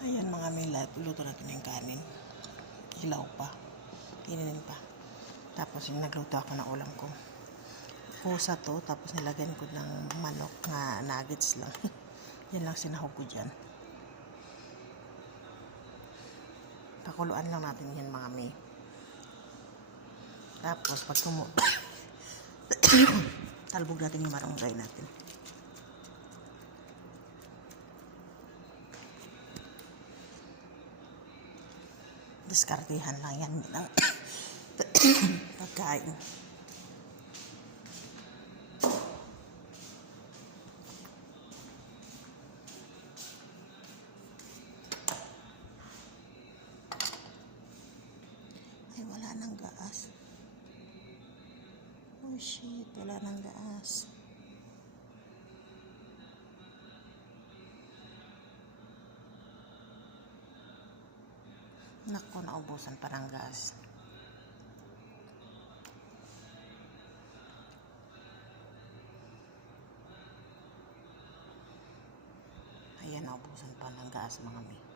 Ayan mga milad, luto natin yung kanin. Hilaw pa. Kininin pa. Tapos yung nagluto ako ng ulam ko. Pusa to, tapos nilagyan ko ng manok na nuggets lang. Yan lang sinahog ko dyan. Pakuluan lang natin yan mga may. Tapos pag talbog natin yung marunggay natin. Diskartehan lang yan ng pagkain. Ay, wala nang gaas. Oh shit, wala nang gaas. Nako, naubusan pa ng gas. Ayan, naubusan pa ng gas mga mi.